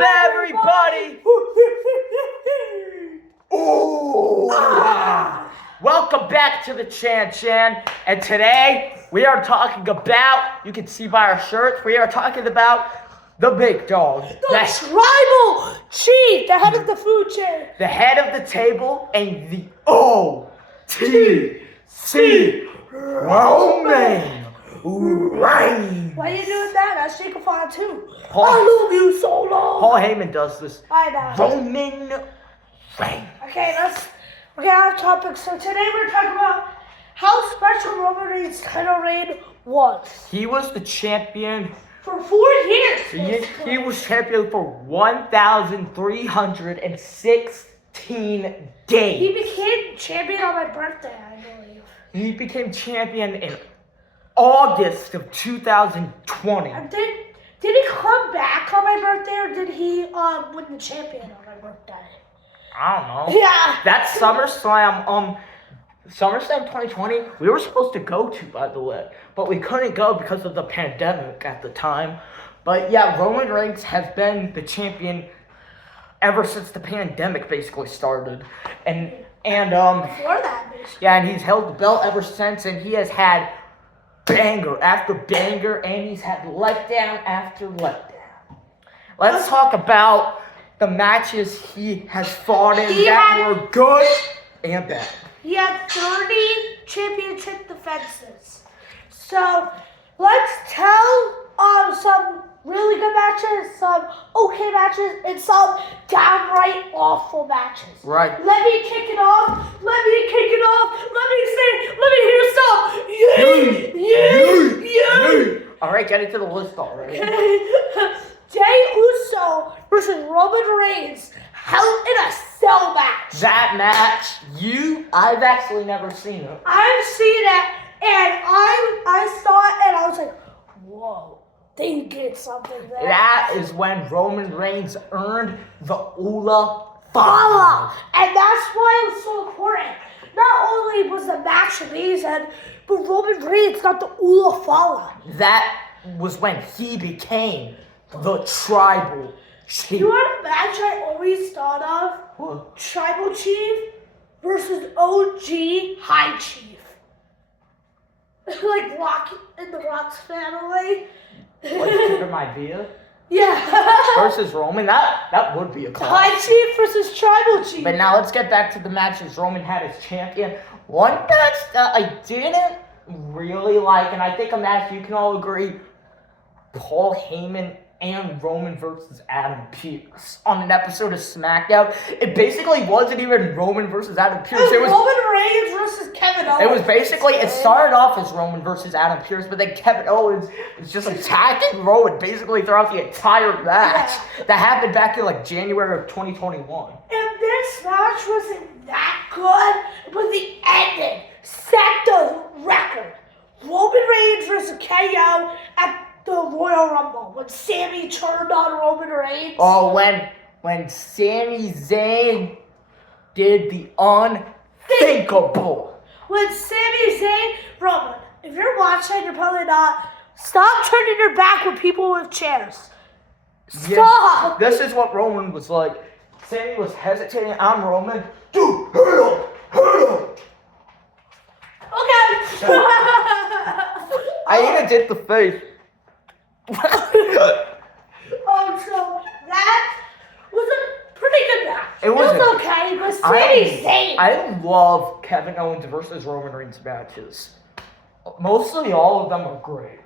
up, everybody? Ooh. Welcome back to the Chan, and today we are talking about, you can see by our shirts, we are talking about the big dog. The tribal chief, the head of the food chain. The head of the table, and the OTC Roman Reigns. Why are you doing that? That's Jacob Font too. Paul- I love you so long. Paul Heyman does this. I know. Roman Reigns. Okay, we're gonna have topics. So today we're talking about how special Roman Reigns' title reign was. He was the champion. For 4 years. He was champion for 1,316 days. He became champion on my birthday, I believe. He became champion in August of 2020. And did he come back on my birthday, or did he win the champion on my birthday? I don't know. Yeah. That's SummerSlam. SummerSlam 2020, we were supposed to go to, by the way, but we couldn't go because of the pandemic at the time. But yeah, Roman Reigns has been the champion ever since the pandemic basically started, and Before that, basically. yeah, and he's held the belt ever since, and he has had banger after banger, and he's had letdown after letdown. Let's talk about the matches he has fought in were good and bad. He had 30 championship defenses. So let's tell some really good matches, some okay matches, and some downright awful matches. Right. Let me kick it off. Let me hear some. Yeah. All right, get into the list already. Jey Uso versus Roman Reigns, Hell in a Cell match. That match, I've actually never seen it. I've seen it, and I saw it, and I was like, whoa, they did something there. That is when Roman Reigns earned the Ula Fala. And that's why it was so important. Not only was the match amazing, but Roman Reigns got the Ula Fala. That was when he became the tribal chief. You know what match I always thought of? What? Tribal Chief versus OG High Chief. Like Rocky in the Rock's family. Like Peter Maivia Yeah. versus Roman. That would be a clash. High Chief versus Tribal Chief. But now let's get back to the matches Roman had as champion. One match that I didn't really like, and I think a match you can all agree, Paul Heyman and Roman versus Adam Pearce on an episode of SmackDown. It basically wasn't even Roman versus Adam Pearce. It was Roman Reigns versus Kevin Owens. It was basically, it started off as Roman versus Adam Pearce, but then Kevin Owens was just attacking Roman basically throughout the entire match. Yeah. That happened back in like January of 2021. And this match wasn't that good, but the ending set the record. Roman Reigns versus KO at the Royal Rumble when Sami turned on Roman Reigns. Oh, when Sami Zayn did the unthinkable. When Sami Zayn, Roman, if you're watching, you're probably not. Stop turning your back with people with chairs. Stop. Yeah, this is what Roman was like. Sami was hesitating. I'm Roman. Dude, hurt him. Okay. I even did the face. So that was a pretty good match. It was okay, but Sami Zayn. I love Kevin Owens versus Roman Reigns matches. Mostly all of them are great.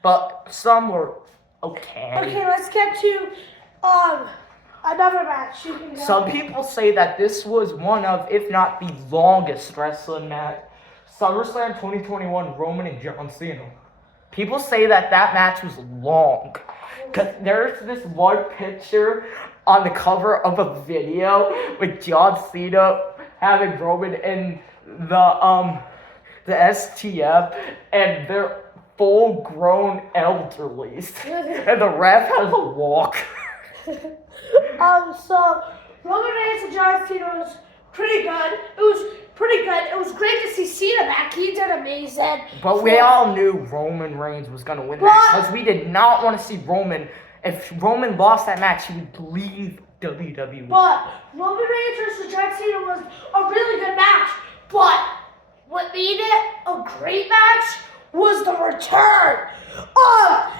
But some were okay. Okay, let's get to another match. You can go. Some people say that this was one of, if not the longest wrestling match. SummerSlam 2021, Roman and John Cena. People say that match was long. Cause there's this one picture on the cover of a video with John Cena having Roman in the STF, and they're full-grown elderlies, and the ref has a walk. So Roman Reigns and John Cena was pretty good. It was great to see Cena back. He did amazing. But we all knew Roman Reigns was gonna win that because we did not want to see Roman If Roman lost that match, he would leave WWE. But Roman Reigns versus John Cena was a really good match. But what made it a great match was the return of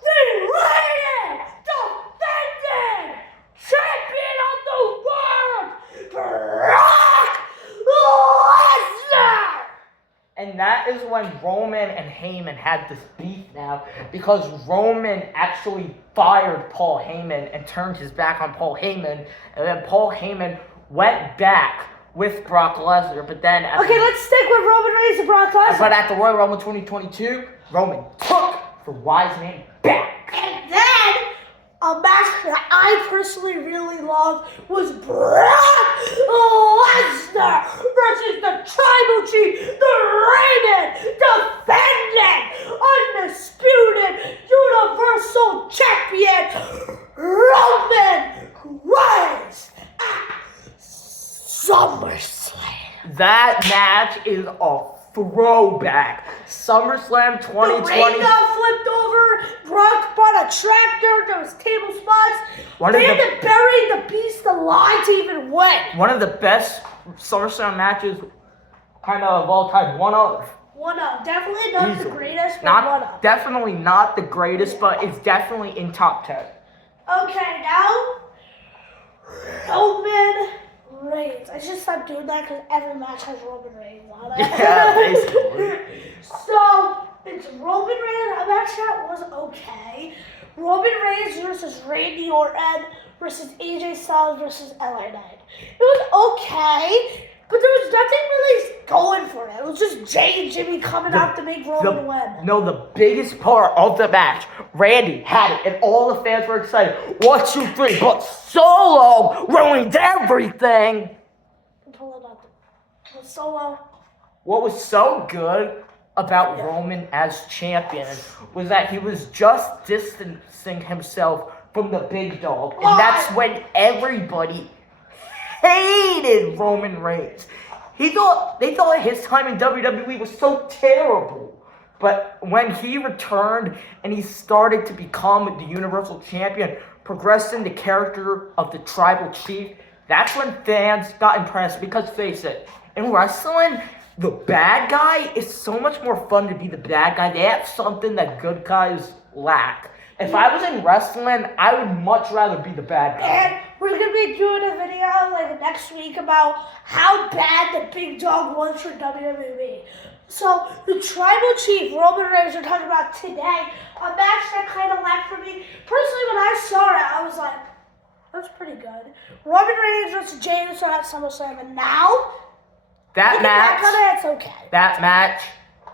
the reigning, defending champion of the world, Brock Lesnar. And that is when Roman and Heyman had this beef now, because Roman actually fired Paul Heyman and turned his back on Paul Heyman, and then Paul Heyman went back with Brock Lesnar, but then Okay, let's stick with Roman Reigns and Brock Lesnar. but at the Royal Rumble 2022, Roman took the Wise Man back. And then a match that I personally really loved was Brock Lesnar versus the Tribal Chief, the reigning, defending, undisputed, universal champion, Roman Reigns at SummerSlam. That match is a throwback. SummerSlam The 2020. ring got flipped over. Brock brought a tractor. There was table spots. One of They had the- to bury the beast alive to even win. One of the best SummerSlam matches, kind of all time. One of. One up. Definitely not the Easily. greatest, but one Not up. definitely not the greatest, but it's definitely in top 10. Okay, now Roman Reigns. I should stop doing that because every match has Roman Reigns on it. Yeah, basically. So it's Roman Reigns. A match that was okay. Roman Reigns versus Randy Orton versus AJ Styles versus LA Knight. It was okay, but there was nothing really going for it. It was just Jay and Jimmy coming out to make Roman win. No, the biggest part of the match, Randy had it, and all the fans were excited. 1, 2, 3, but Solo ruined everything. Pull it up. The Solo. What was so good about Roman as champion was that he was just distancing himself from the big dog, and that's when everybody hated Roman Reigns. They thought his time in WWE was so terrible. But when he returned and he started to become the Universal Champion, progressing the character of the Tribal Chief, that's when fans got impressed. Because face it, in wrestling, the bad guy is so much more fun to be the bad guy. They have something that good guys lack. If I was in wrestling, I would much rather be the bad guy. And we're gonna be doing a video like next week about how bad the big dog was for WWE. So the Tribal Chief, Roman Reigns, we're talking about today, a match that kind of lacked for me. Personally, when I saw it, I was like, that's pretty good. Roman Reigns versus Jey Uso at SummerSlam, and now That looking back match, on it, it's okay. that match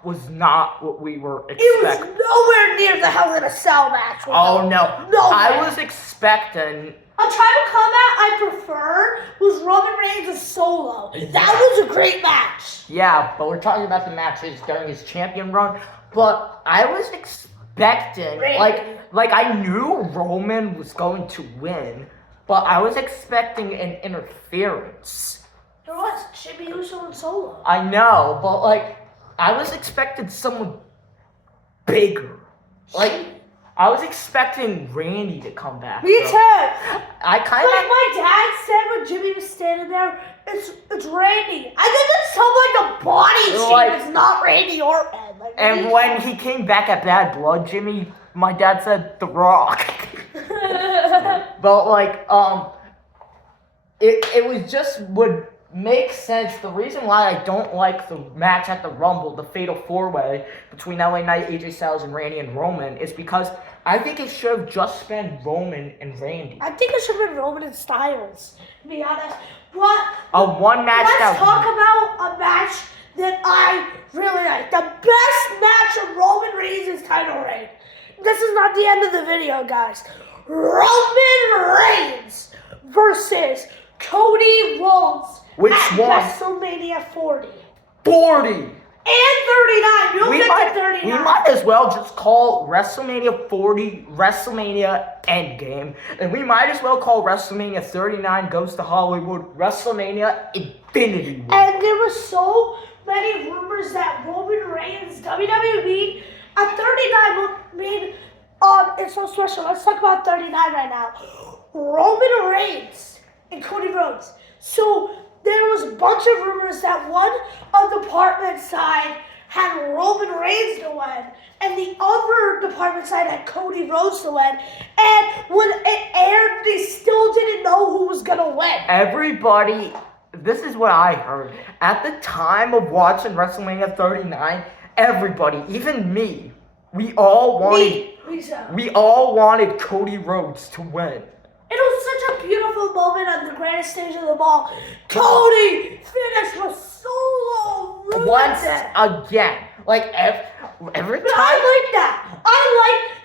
was not what we were It was expecting. nowhere near the Hell in a Cell match. Oh no. No I way. was expecting. A tribal combat I prefer was Roman Reigns and Solo. That was a great match. Yeah, but we're talking about the matches during his champion run. But I was expecting, Really? like I knew Roman was going to win, but I was expecting an interference. There was Jimmy Uso and Solo. I know, but like I was expecting someone bigger. Like I was expecting Randy to come back. Me so too. I kind Like of. my dad said when Jimmy was standing there, it's Randy. I think it's some like a body Like- shape. It's not Randy Orton. Like, And me when he came back at Bad Blood, Jimmy, my dad said The Rock. But like, it was just would make sense. The reason why I don't like the match at the Rumble, the Fatal 4-Way between LA Knight, AJ Styles, and Randy and Roman, is because I think it should have just been Roman and Randy. I think it should have been Roman and Styles. To be honest, but A one match let's that. talk about a match that I really like. The best match of Roman Reigns' title reign. This is not the end of the video, guys. Roman Reigns versus Cody Rhodes Which at one? WrestleMania 40 40. and 39. You'll We get might, to 39. we might as well just call WrestleMania 40 WrestleMania Endgame. And we might as well call WrestleMania 39 Goes to Hollywood WrestleMania Infinity War. And there were so many rumors that Roman Reigns, WWE, at 39 made it's so special. Let's talk about 39 right now. Roman Reigns and Cody Rhodes. So there was a bunch of rumors that one of the department side had Roman Reigns to win, and the other department side had Cody Rhodes to win. And when it aired, they still didn't know who was gonna win. Everybody, this is what I heard. At the time of watching WrestleMania 39, everybody, even me, we all wanted Cody Rhodes to win. It was such a beautiful moment on the greatest stage of them all. Cody finished with Solo Losing. Once again, like every But time. I like that.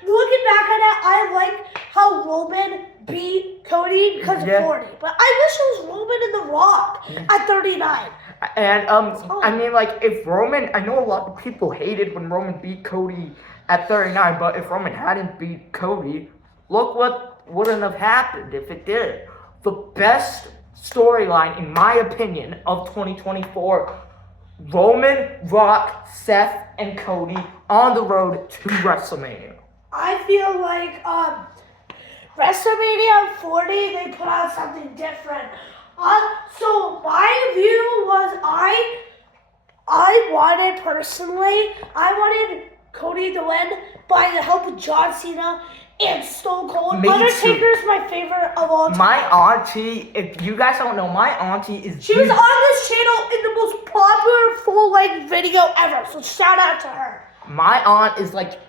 Looking back at it, I like how Roman beat Cody because of 40. But I wish it was Roman and The Rock at 39. And I mean, like, if Roman, I know a lot of people hated when Roman beat Cody at 39, but if Roman hadn't beat Cody, look what wouldn't have happened if it did. The best storyline, in my opinion, of 2024, Roman, Rock, Seth, and Cody on the road to WrestleMania. I feel like WrestleMania 40, they put out something different. So my view was I wanted Cody to win by the help of John Cena and Stone Cold. Me Undertaker's my favorite of all time. My auntie, if you guys don't know, my auntie is... She was on this channel in the most popular full-length video ever, so shout out to her. My aunt is like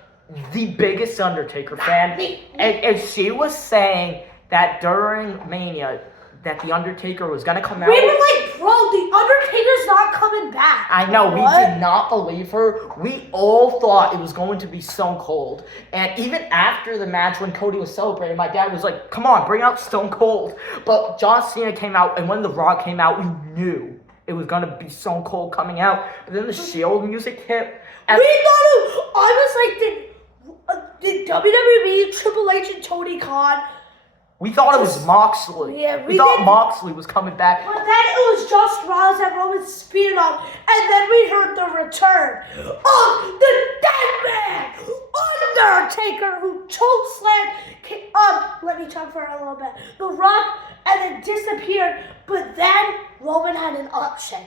the biggest Undertaker fan, and she was saying that during Mania that the Undertaker was gonna come out. We were like, bro, the Undertaker's not coming back. I know, we What? did not believe her. We all thought it was going to be Stone Cold. And even after the match, when Cody was celebrating, my dad was like, come on, bring out Stone Cold. But John Cena came out, and when The Rock came out, we knew it was gonna be Stone Cold coming out. But then the Shield music hit. And We thought I was like, did WWE, Triple H, and Tony Khan? we thought it was Moxley. Yeah, we we thought did. Moxley was coming back. But then it was just Rollins and Roman speeding up, and then we heard the return of the dead man, Undertaker, who chokeslammed, let me talk for a little bit, The Rock, and then disappeared. But then Roman had an option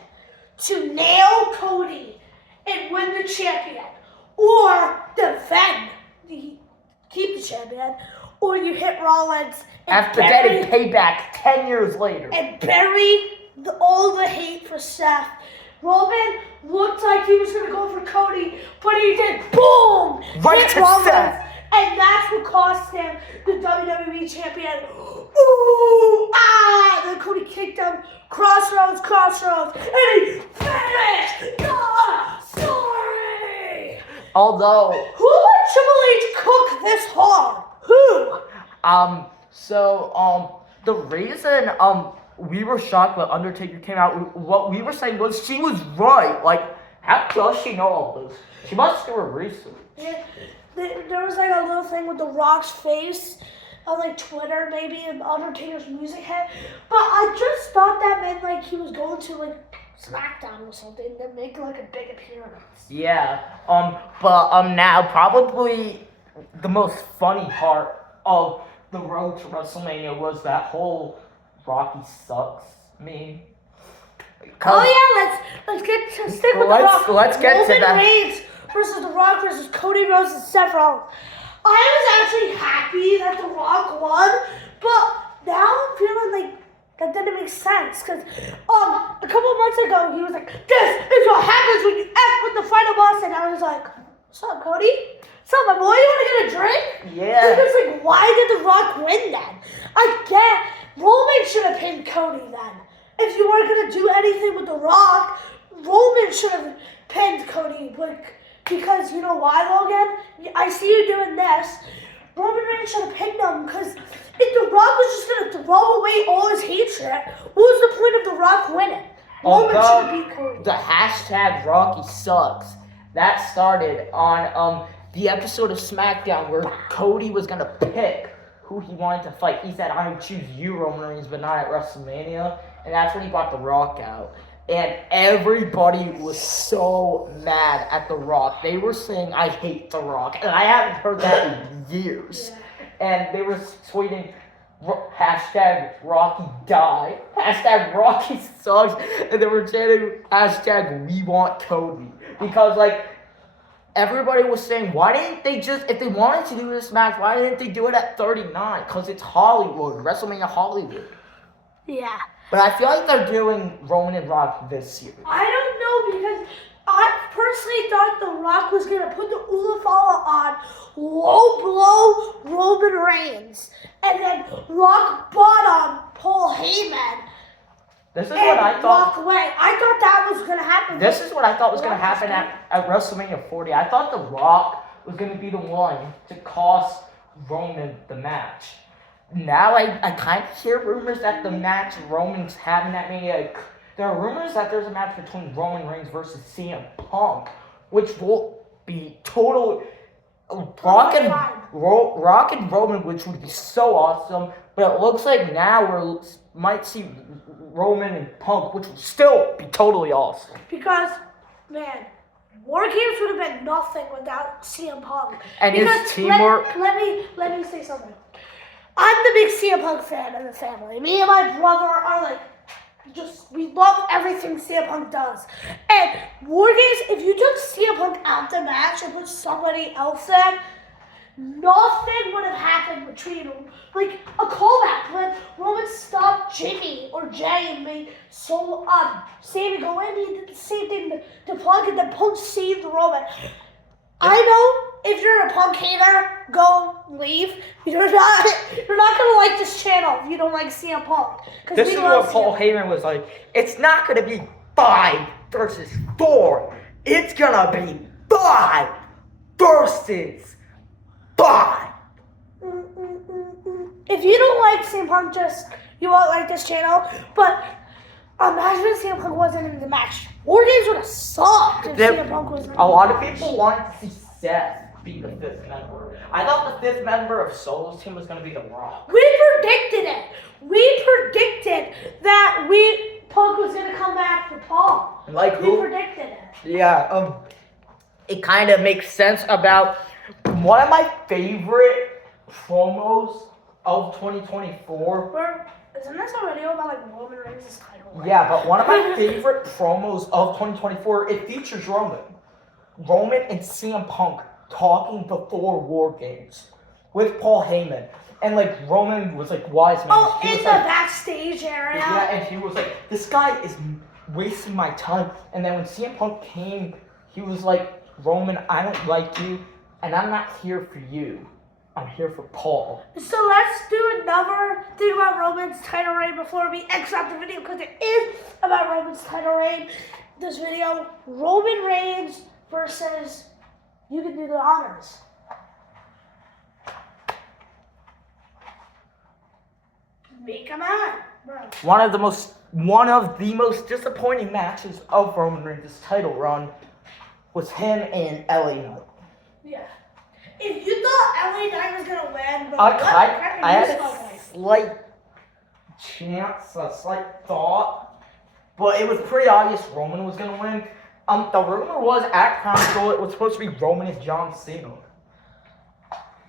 to nail Cody and win the champion, or defend, keep the champion, or you hit Rollins and After bury- getting payback 10 years later. and bury all the hate for Seth. Roman looked like he was gonna go for Cody, but he did boom! Right hit to Rollins, Seth. and that's what cost him the WWE champion. Ooh, ah! Then Cody kicked him, crossroads, and he finished the story. Although, Who let Triple H cook this hard? Who? the reason, we were shocked when Undertaker came out, what we were saying was she was right. Like, how does she know all this? She must do her research. Yeah, there was like a little thing with The Rock's face on like Twitter maybe, and Undertaker's music hit. But I just thought that meant like he was going to like SmackDown or something to make like a big appearance. Yeah, now probably the most funny part of the road to WrestleMania was that whole Rocky sucks meme. Oh yeah, let's stick with The Rock. Let's get to Roman that. Reigns versus The Rock versus Cody Rhodes and Seth Rollins. I was actually happy that The Rock won, but now I'm feeling like that didn't make sense because a couple months ago he was like, "This is what happens when you F with the final boss," and I was like, "What's up, Cody? What's up, my boy? You want to get a drink?" Yeah. Because like, why did The Rock win then? I get Roman should have pinned Cody then. If you weren't gonna do anything with The Rock, Roman should have pinned Cody. Because you know why, Logan? I see you doing this. Roman Reigns should have pinned him because if The Rock was just gonna throw away all his hatred, what was the point of The Rock winning? Roman should have beat Cody. The hashtag Rocky sucks, that started on the episode of SmackDown where Cody was gonna pick who he wanted to fight. He said, "I would choose you, Roman Reigns, but not at WrestleMania," and that's when he brought The Rock out. and everybody was so mad at The Rock. They were saying, "I hate The Rock," and I haven't heard that in years. And they were tweeting, hashtag Rocky die, hashtag Rocky sucks, and they were chanting hashtag we want Kobe. Because like everybody was saying, why didn't they just, if they wanted to do this match, why didn't they do it at 39? Because it's Hollywood, WrestleMania Hollywood. Yeah. But I feel like they're doing Roman and Rock this year. I don't know because I personally thought The Rock was going to put the Ulafala on, low blow Roman Reigns, and then Rock bottom Paul Heyman. This is And what I thought. walk away. I thought that was gonna happen. This is what I thought was going to happen at WrestleMania 40. I thought The Rock was going to be the one to cost Roman the match. Now I kind of hear rumors that the match Roman's having at Mania, there are rumors that there's a match between Roman Reigns versus CM Punk, which will be total Rock and Roman, which would be so awesome. But it looks like now we might see Roman and Punk, which would still be totally awesome. Because, man, War Games would have been nothing without CM Punk. And because his teamwork. Let me say something. I'm the big CM Punk fan in the family. Me and my brother are like, we love everything CM Punk does. And War Games, if you took CM Punk out the match and put somebody else in, nothing would have happened between them. Like a callback when Roman stopped Jimmy or Jay and made Sammy go in. He did the same thing to Punk, and then Punk saved Roman. I know if you're a Punk hater, go leave. You're not gonna like this channel if you don't like CM Punk. This is what Paul Heyman was like. It's not gonna be 5 versus 4. It's gonna be 5 versus 5. If you don't like CM Punk, you won't like this channel. But imagine if CM Punk wasn't in the match. War Games would have sucked if CM Punk wasn't. A lot of people wanted to see Seth be the 5th member. I thought the 5th member of Solo's team was gonna be The Rock. We predicted it. We predicted that Punk was gonna come back for Paul. Like We who? predicted it. Yeah. It kind of makes sense about one of my favorite promos of 2024. Isn't this a video about like Roman Reigns' title? Yeah, but one of my favorite promos of 2024, it features Roman and CM Punk talking before War Games with Paul Heyman. And like Roman was like wise man. Oh, He in was the like, backstage area. yeah, and he was like, this guy is wasting my time. And then when CM Punk came, he was like, Roman, I don't like you, and I'm not here for you. I'm here for Paul. So let's do another thing about Roman's title reign before we exit out the video, because it is about Roman's title reign. This video, Roman Reigns versus, you can do the honors. Make a man, bro. One of the most disappointing matches of Roman Reigns' title run was him and LA Knight. Yeah. If you thought LA Knight was gonna win, bro, I had a slight chance, a slight thought, but it was pretty obvious Roman was gonna win. The rumor was at Crown Jewel it was supposed to be Roman and John Cena.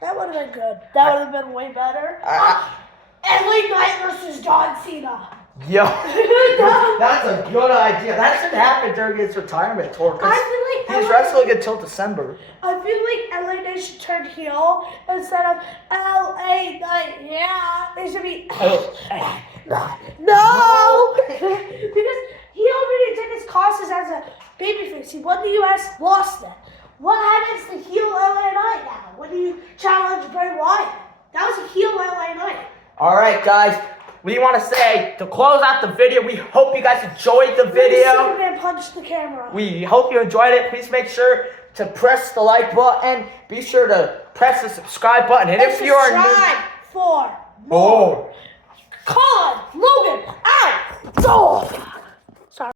That would have been good. That would have been way better. LA Knight versus John Cena. Yo, that's a good idea. That should happen during his retirement tour. I feel like He's wrestling until December. I feel like LA Knight should turn heel instead of LA Knight. Yeah, they should be. No, because he already did his causes as a babyface. He won the US, lost it. What happens to heel LA Knight now? When you challenge Bray Wyatt? That was a heel LA Knight. All right, guys. We want to say, to close out the video, we hope you guys enjoyed the video. Superman punched the camera. We hope you enjoyed it. Please make sure to press the like button. Be sure to press the subscribe button. And if you are new... Subscribe for more. Colin, Logan, and Dog.